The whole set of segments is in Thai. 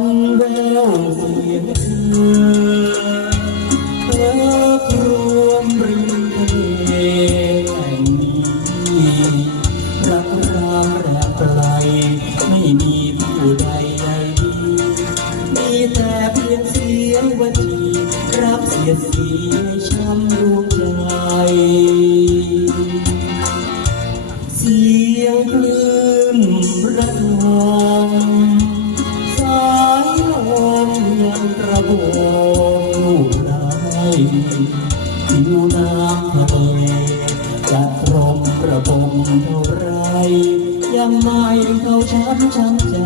นแววเสียงเธอรวมเรีแห่งนี้รักราแรบไกลไม่มีผู้ใดใดดี มีแต่เพียงเสียงวันทีรับเสียสีช้ำดวงใจ ผิวน้ำทะเลจะตรมประบมเท่าไร ยังไม่เข้าช้ำช้ำใจ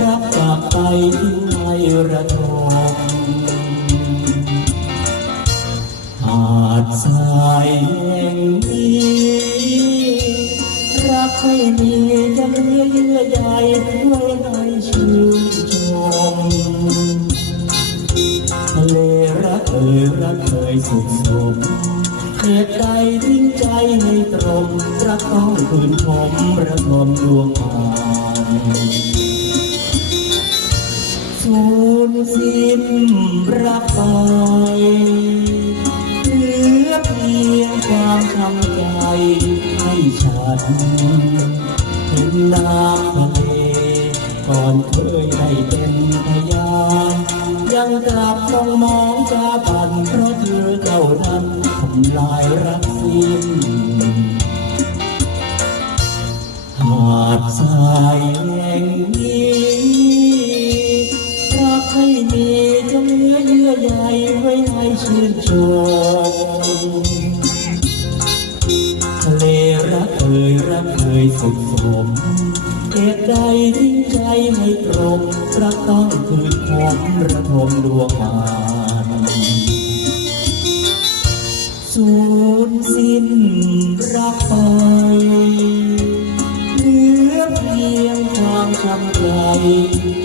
รักจากไปทิ้งให้ระทมหาดทรายแห่งนี้รักไม่มีจะเลือเยื่อใยไว้ให้ชื่นชมทะเลรักเอ่ยรักเคย สุขสมเหตุใดทิ้งใจให้ตรงรักต้องคืนชมระทมดวงตาสูญสิ้นรักไปเหลือเพียงความทำใจให้ฉันเห็นน้ำทะเลก่อนเคยได้เป็นพยาน ยังกลับต้องมองตาบันเพราะเธอเท่านั้นทำลายรักสิ้นหาดทรายแห่งนี้รักให้มีจะเหลือเยื่อใยไว้ให้ชื่นชมทะเลรักเอ่ยรักเคยสุขสม เหตุใดทิ้งใจให้ตรงรักต้องคืนผมระทมดวงมานสูญสิ้นรักไปเหลือเพียงความจำใจ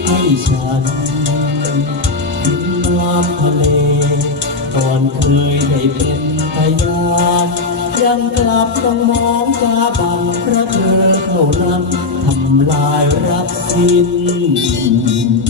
ให้ฉันน้ำทะเลก่อนเคยได้เป็นพยานยังกลับต้องมองตาบังเพราะเธอเท่านั้นำลายรักสิ้น